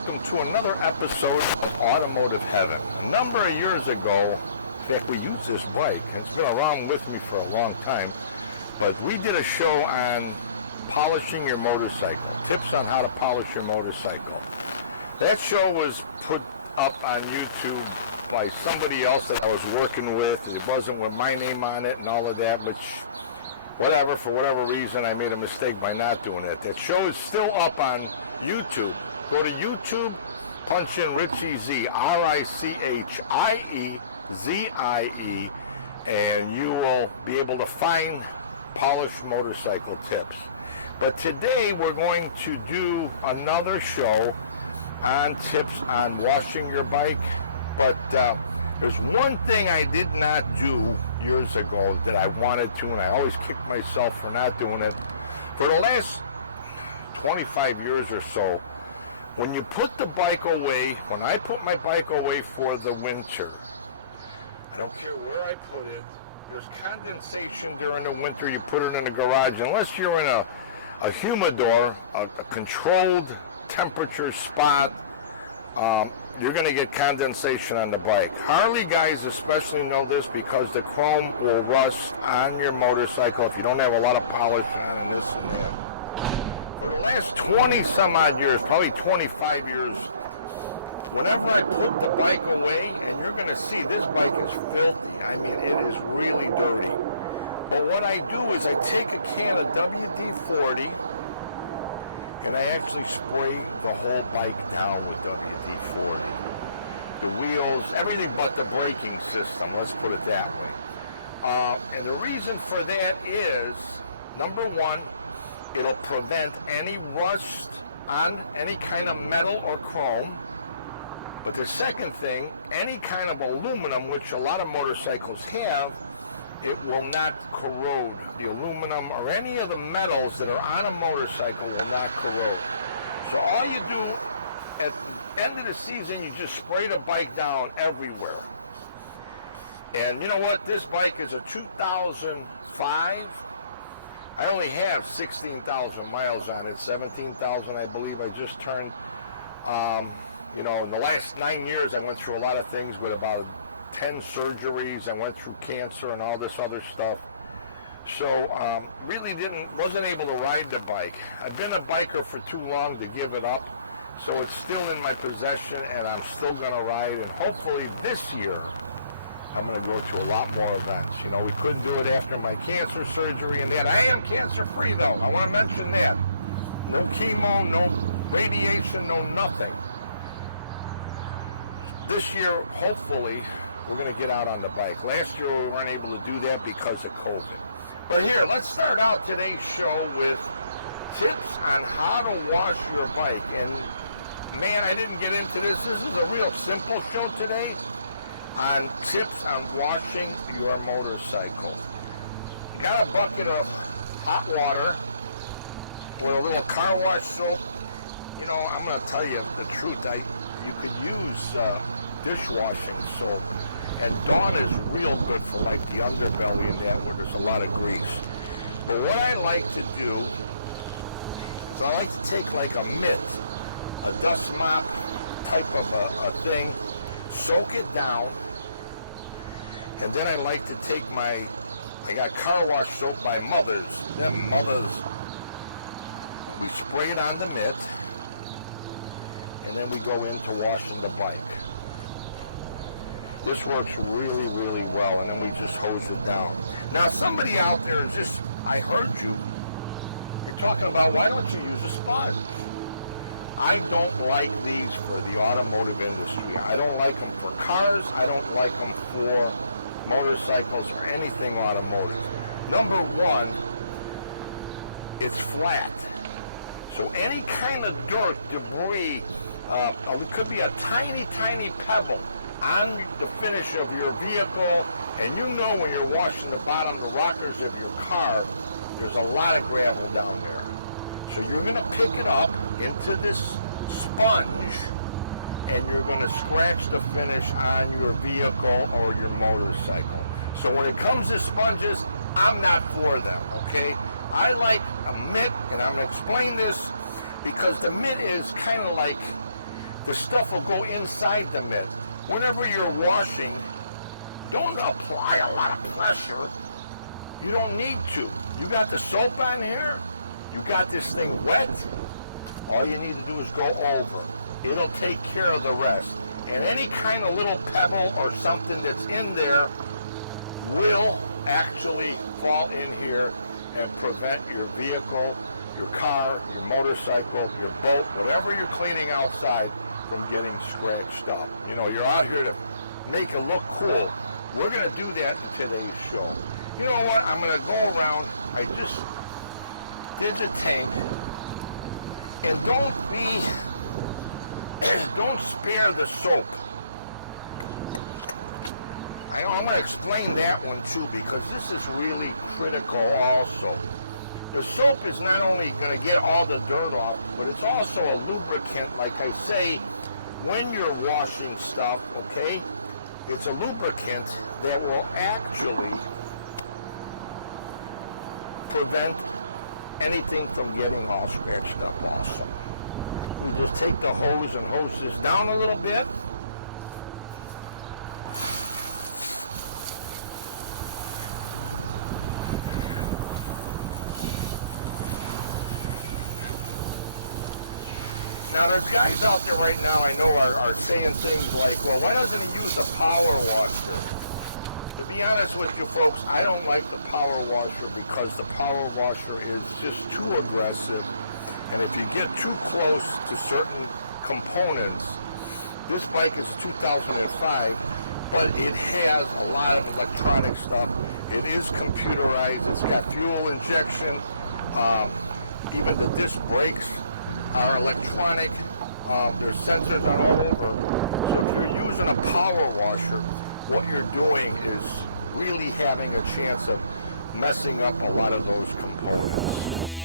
welcome to another episode of Automotive Heaven. A number of years ago, in fact, we used this bike, and it's been around with me for a long time, but we did a show on polishing your motorcycle, tips on how to polish your motorcycle. That show was put up on YouTube by somebody else that I was working with. It wasn't with my name on it and all of that, which, whatever, for whatever reason, I made a mistake by not doing it. That show is still up on YouTube. Go to YouTube, punch in Richie Zie, R-I-C-H-I-E-Z-I-E, and you will be able to find polished motorcycle tips. But today we're going to do another show on tips on washing your bike. But there's one thing I did not do years ago that I wanted to, and I always kick myself for not doing it. For the last 25 years or so, when you put the bike away, when I put my bike away for the winter, I don't care where I put it, there's condensation during the winter. You put it in the garage, unless you're in a humidor, a controlled temperature spot, you're going to get condensation on the bike. Harley guys especially know this because the chrome will rust on your motorcycle if you don't have a lot of polish on this. For the last 20 some odd years, probably 25 years, whenever I put the bike away, and you're going to see this bike is filthy. I mean, it is really dirty. But what I do is I take a can of WD-40 and I actually spray the whole bike down with WD-40. The wheels, everything but the braking system, let's put it that way. And the reason for that is, number one, it'll prevent any rust on any kind of metal or chrome. But the second thing, any kind of aluminum, which a lot of motorcycles have, it will not corrode. The aluminum or any of the metals that are on a motorcycle will not corrode. So all you do at the end of the season, you just spray the bike down everywhere. And you know what? This bike is a 2005. I only have 16,000 miles on it, 17,000 I believe I just turned. In the last 9 years I went through a lot of things with about 10 surgeries. I went through cancer and all this other stuff. So really wasn't able to ride the bike. I've been a biker for too long to give it up. So it's still in my possession and I'm still going to ride. And hopefully this year I'm going to go to a lot more events. We couldn't do it after my cancer surgery and that. I am cancer free though. I want to mention that. No chemo, no radiation, no nothing. This year, hopefully, we're going to get out on the bike. Last year, we weren't able to do that because of COVID. But here, let's start out today's show with tips on how to wash your bike. And, man, I didn't get into this. This is a real simple show today on tips on washing your motorcycle. Got a bucket of hot water with a little car wash soap. I'm going to tell you the truth. You could use dishwashing soap, and Dawn is real good for like the underbelly and that where there's a lot of grease. But what I like to do is I like to take like a mitt, a dust mop type of a thing, soak it down, and then I like to take I got car wash soap by Mother's. We spray it on the mitt, and then we go into washing the bike. This works really, really well, and then we just hose it down. Now, somebody out there I heard you. You're talking about, why don't you use a sponge? I don't like these for the automotive industry. I don't like them for cars. I don't like them for motorcycles or anything automotive. Number one, it's flat. So any kind of dirt, debris, it could be a tiny, tiny pebble on the finish of your vehicle, and when you're washing the bottom, the rockers of your car, there's a lot of gravel down there. So you're going to pick it up into this sponge, and you're going to scratch the finish on your vehicle or your motorcycle. So when it comes to sponges, I'm not for them, okay? I like a mitt, and I'm going to explain this because the mitt is kind of like the stuff will go inside the mitt. Whenever you're washing, don't apply a lot of pressure. You don't need to. You got the soap on here. You got this thing wet. All you need to do is go over. It'll take care of the rest. And any kind of little pebble or something that's in there will actually fall in here and prevent your vehicle, your car, your motorcycle, your boat, whatever you're cleaning outside from getting scratched up. You know, you're out here to make it look cool. We're going to do that in today's show. You know what? I'm going to go around. I just did the tank. And don't spare the soap. I'm going to explain that one too, because this is really critical also. The soap is not only going to get all the dirt off, but it's also a lubricant, like I say, when you're washing stuff, okay? It's a lubricant that will actually prevent anything from getting all scratched up also. You just take the hose and hose this down a little bit. Now there's guys out there right now I know are saying things like, well, why doesn't he use a power washer? To be honest with you folks, I don't like the power washer because the power washer is just too aggressive. And if you get too close to certain components, this bike is 2005, but it has a lot of electronic stuff. It is computerized. It's got fuel injection. Even the disc brakes are electronic. There's sensors all over. If you're using a power washer, what you're doing is really having a chance of messing up a lot of those components.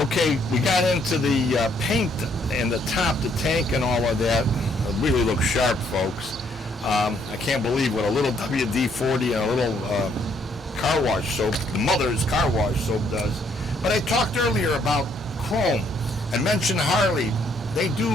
Okay, we got into the paint and the top, the tank and all of that. It really looks sharp, folks. I can't believe what a little WD-40 and a little car wash soap, the mother's car wash soap does. But I talked earlier about chrome and mentioned Harley. They do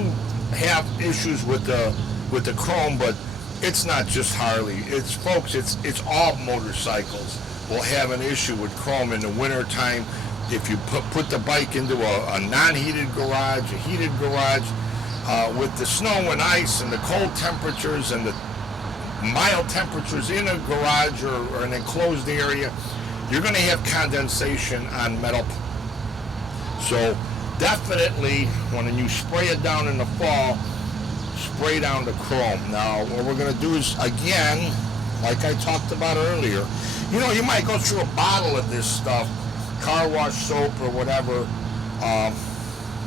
have issues with the chrome, but it's not just Harley. It's, folks, it's all motorcycles will have an issue with chrome in the winter time. If you put the bike into a non-heated garage, a heated garage, with the snow and ice and the cold temperatures and the mild temperatures in a garage or an enclosed area, you're going to have condensation on metal. So definitely when you spray it down in the fall, spray down the chrome. Now what we're going to do is, again, like I talked about earlier, you know, you might go through a bottle of this stuff, car wash soap or whatever,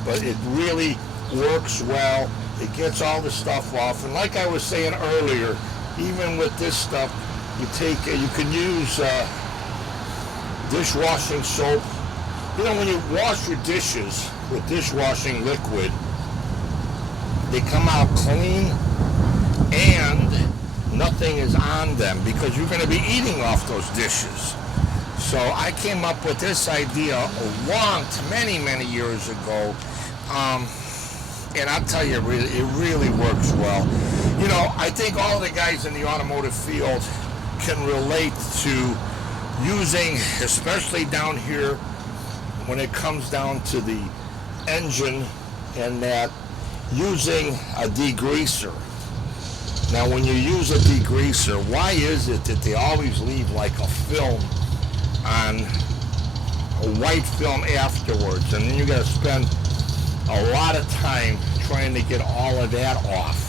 but it really works well. It gets all the stuff off, and like I was saying earlier, even with this stuff, you can use dishwashing soap. You know, when you wash your dishes with dishwashing liquid, they come out clean and nothing is on them because you're going to be eating off those dishes. So I came up with this idea many years ago, and I'll tell you, it really works well. You know, I think all the guys in the automotive field can relate to using, especially down here, when it comes down to the engine and that, using a degreaser. Now, when you use a degreaser, why is it that they always leave like a film on a white film afterwards, and then you got to spend a lot of time trying to get all of that off?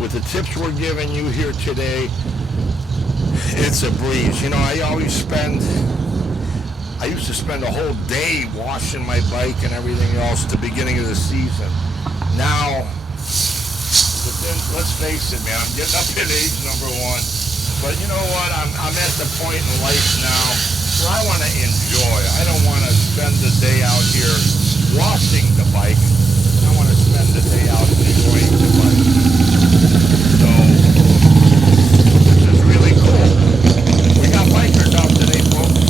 With the tips we're giving you here today, it's a breeze. You know, I used to spend a whole day washing my bike and everything else at the beginning of the season. Now, let's face it, man, I'm getting up in age, number one. But you know what? I'm at the point in life now where I want to enjoy. I don't want to spend the day out here washing the bike. I want to spend the day out enjoying the bike. So, this is really cool. We got bikers out today, folks.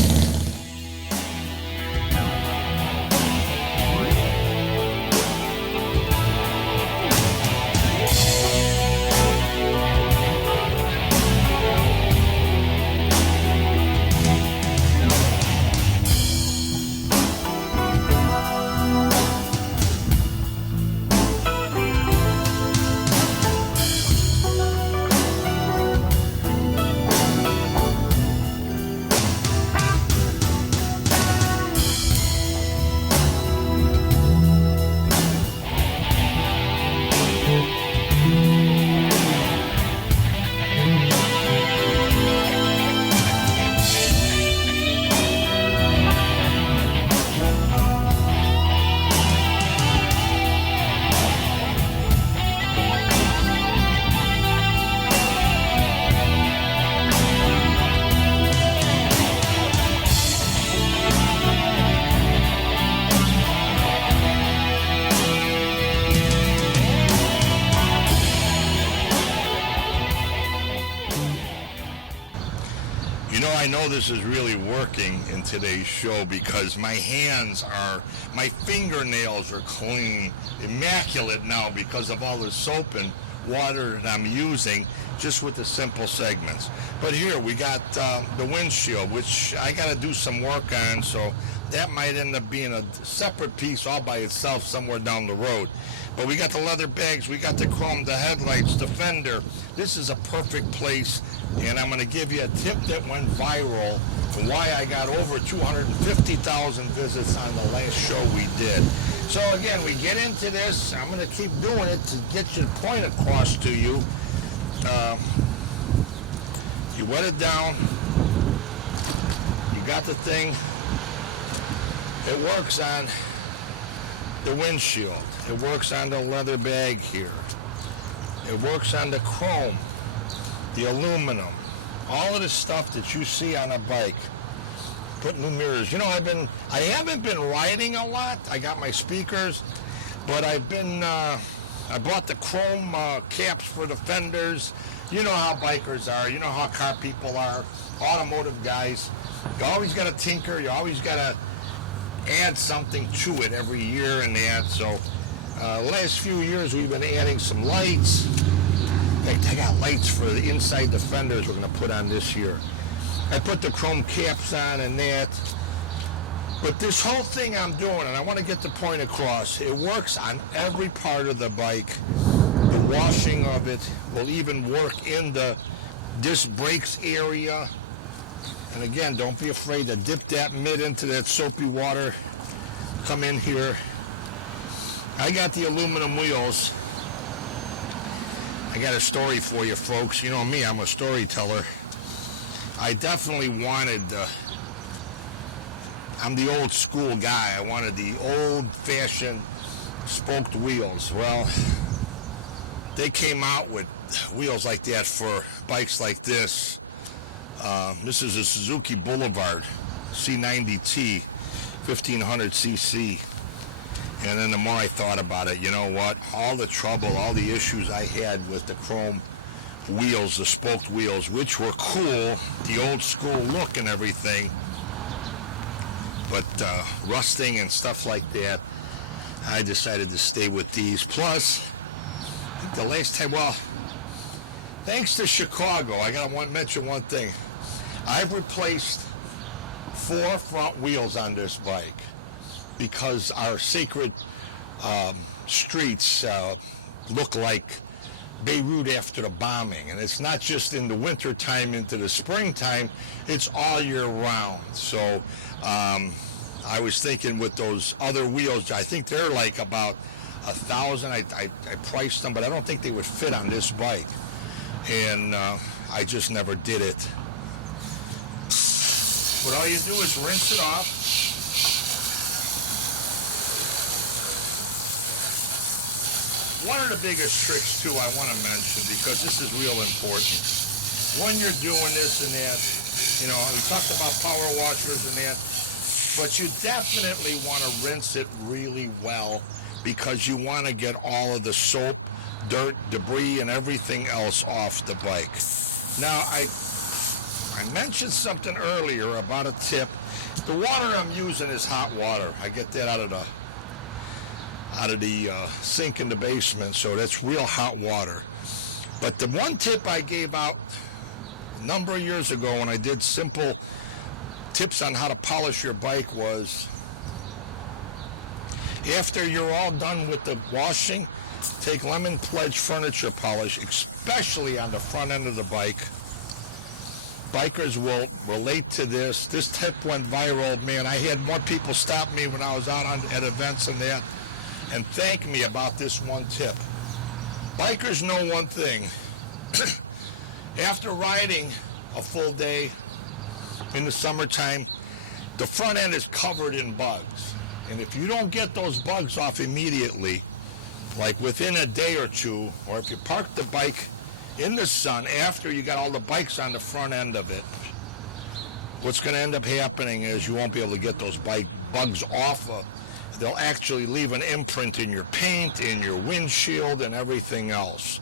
I know this is really working in today's show because my fingernails are clean, immaculate now because of all the soap and water that I'm using just with the simple segments. But here we got the windshield, which I got to do some work on, so that might end up being a separate piece all by itself somewhere down the road. But we got the leather bags, we got the chrome, the headlights, the fender. This is a perfect place, and I'm going to give you a tip that went viral and why I got over 250,000 visits on the last show we did. So again, we get into this. I'm going to keep doing it to get your point across to you. You wet it down. You got the thing. It works on the windshield. It works on the leather bag here. It works on the chrome, the aluminum, all of the stuff that you see on a bike. Put new mirrors. You know, I haven't been riding a lot. I got my speakers, but I bought the chrome caps for the fenders. You know how bikers are. You know how car people are. Automotive guys. You always got to tinker. You always got to add something to it every year and that. So the last few years we've been adding some lights. In fact, I got lights for the inside the fenders we're going to put on this year. I put the chrome caps on and that. But this whole thing I'm doing, and I want to get the point across, it works on every part of the bike. The washing of it will even work in the disc brakes area. And again, don't be afraid to dip that mid into that soapy water. Come in here. I got the aluminum wheels. I got a story for you folks. You know me, I'm a storyteller. I definitely wanted, I'm the old school guy. I wanted the old-fashioned spoked wheels. Well, they came out with wheels like that for bikes like this. This is a Suzuki Boulevard C90T 1500cc. And then the more I thought about it, you know what? All the trouble, all the issues I had with the chrome wheels, the spoked wheels, which were cool, the old school look and everything, but rusting and stuff like that, I decided to stay with these. Plus, I think the last time, well, Thanks to Chicago, I gotta mention one thing. I've replaced 4 front wheels on this bike because our sacred streets look like Beirut after the bombing, and it's not just in the winter time into the springtime, it's all year round. So I was thinking with those other wheels, I think they're like about $1,000. I priced them, but I don't think they would fit on this bike, and I just never did it. But all you do is rinse it off. One of the biggest tricks too I want to mention, because this is real important, when you're doing this and that, you know, we talked about power washers and that, but you definitely want to rinse it really well, because you want to get all of the soap, dirt, debris, and everything else off the bike. Now, I mentioned something earlier about a tip. The water I'm using is hot water. I get that out of the sink in the basement, so that's real hot water. But the one tip I gave out a number of years ago when I did simple tips on how to polish your bike was, after you're all done with the washing, take Lemon Pledge furniture polish, especially on the front end of the bike. Bikers will relate to this. This tip went viral, man. I had more people stop me when I was out at events and that, and thank me about this one tip. Bikers know one thing. After riding a full day in the summertime, the front end is covered in bugs. And if you don't get those bugs off immediately, like within a day or two, or if you park the bike in the sun after you got all the bikes on the front end of it, what's going to end up happening is you won't be able to get those bugs off of. They'll actually leave an imprint in your paint, in your windshield, and everything else.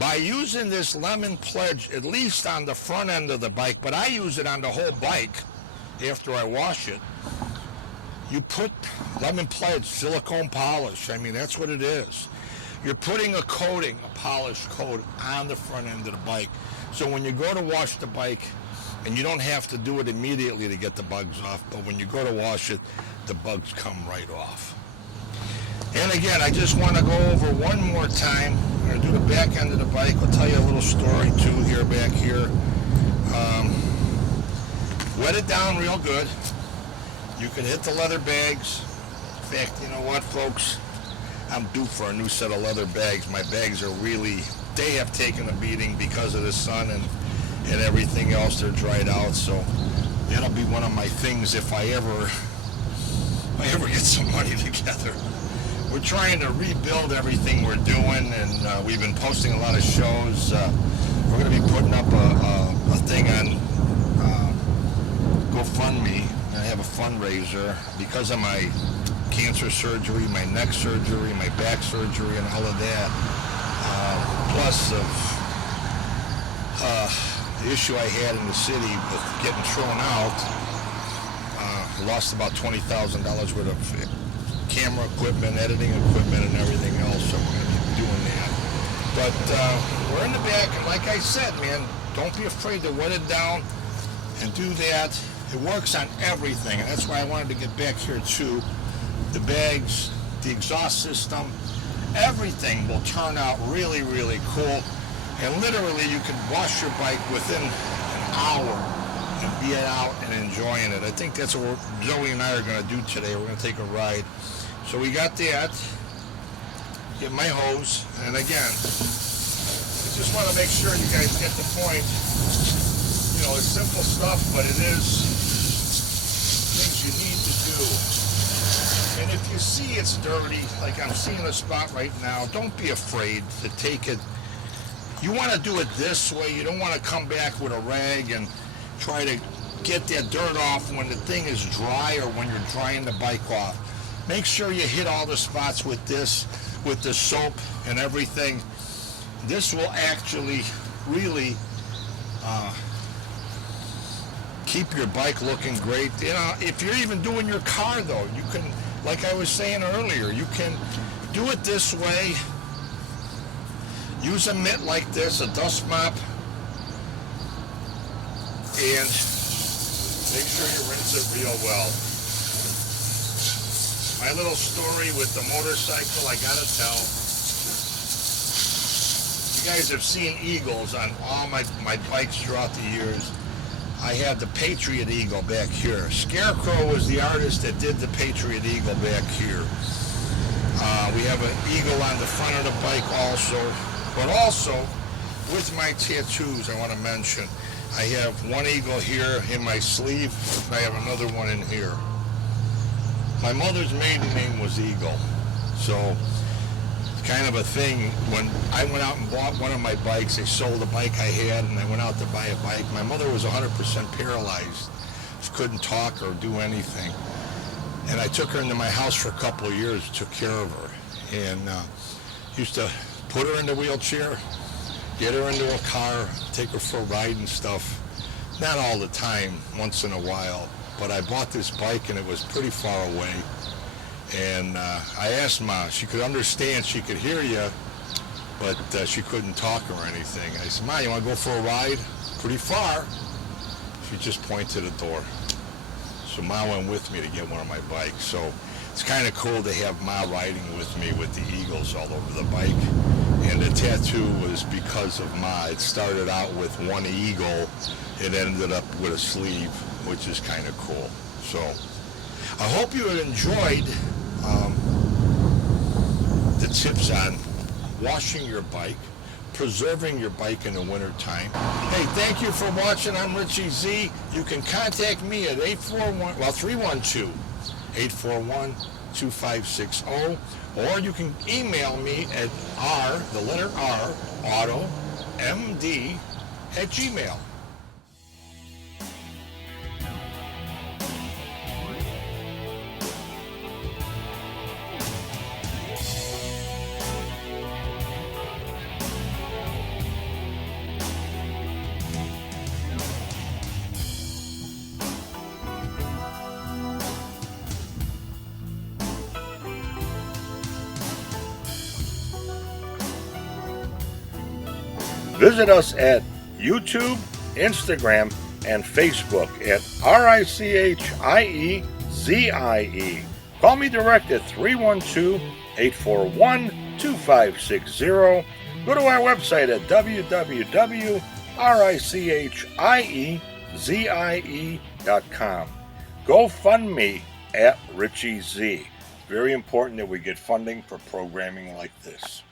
By using this Lemon Pledge, at least on the front end of the bike, but I use it on the whole bike after I wash it, you put Lemon Pledge silicone polish. I mean, that's what it is. You're putting a coating, a polish coat on the front end of the bike. So when you go to wash the bike, and you don't have to do it immediately to get the bugs off, but when you go to wash it, the bugs come right off. And again, I just want to go over one more time. I'm going to do the back end of the bike. I'll tell you a little story too here, back here. Wet it down real good. You can hit the leather bags. In fact, you know what, folks? I'm due for a new set of leather bags. My bags are really, they have taken a beating because of the sun and everything else. They're dried out, so that'll be one of my things if I ever get some money together. We're trying to rebuild everything we're doing, and we've been posting a lot of shows. We're going to be putting up a thing on GoFundMe. I have a fundraiser because of my cancer surgery, my neck surgery, my back surgery, and all of that. Plus of the issue I had in the city with getting thrown out. Lost about $20,000 worth of camera equipment, editing equipment, and everything else, so we're going to be doing that. But we're in the back, and like I said, man, don't be afraid to wet it down and do that. It works on everything, and that's why I wanted to get back here too. The bags, the exhaust system, everything will turn out really, really cool. And literally, you can wash your bike within an hour and be out and enjoying it. I think that's what Zoe and I are going to do today. We're going to take a ride. So we got that. Get my hose. And again, I just want to make sure you guys get the point. You know, it's simple stuff, but it is things you need to do. And if you see it's dirty, like I'm seeing a spot right now, don't be afraid to take it. You want to do it this way. You don't want to come back with a rag and try to get that dirt off when the thing is dry or when you're drying the bike off. Make sure you hit all the spots with this, with the soap and everything. This will actually really keep your bike looking great. You know, if you're even doing your car though, you can, like I was saying earlier, you can do it this way. use a mitt like this, a dust mop, and make sure you rinse it real well. My little story with the motorcycle, I gotta tell. You guys have seen eagles on all my bikes throughout the years. I had the Patriot Eagle back here. Scarecrow was the artist that did the Patriot Eagle back here. We have an eagle on the front of the bike also, but also with my tattoos I want to mention, I have one eagle here in my sleeve, and I have another one in here. My mother's maiden name was Eagle, so it's kind of a thing. When I went out and bought one of my bikes, they sold a bike I had, and I went out to buy a bike. My mother was 100% paralyzed. She couldn't talk or do anything. And I took her into my house for a couple of years, took care of her, and used to put her in the wheelchair, get her into a car, take her for a ride and stuff. Not all the time, once in a while. But I bought this bike and it was pretty far away. And I asked Ma, she could understand, she could hear you, but she couldn't talk or anything. I said, Ma, you want to go for a ride? Pretty far. She just pointed to the door. So Ma went with me to get one of my bikes. So it's kind of cool to have Ma riding with me with the eagles all over the bike. And the tattoo was because of Ma. It started out with one eagle. It ended up with a sleeve, which is kind of cool. So I hope you enjoyed the tips on washing your bike, preserving your bike in the wintertime. Hey, thank you for watching. I'm Richie Zie. You can contact me at 312-841-2560, or you can email me at automd@gmail.com. Visit us at YouTube, Instagram, and Facebook at RICHIEZIE. Call me direct at 312-841-2560. Go to our website at www.RICHIEZIE.com. Go fund me at Richie Zie. Very important that we get funding for programming like this.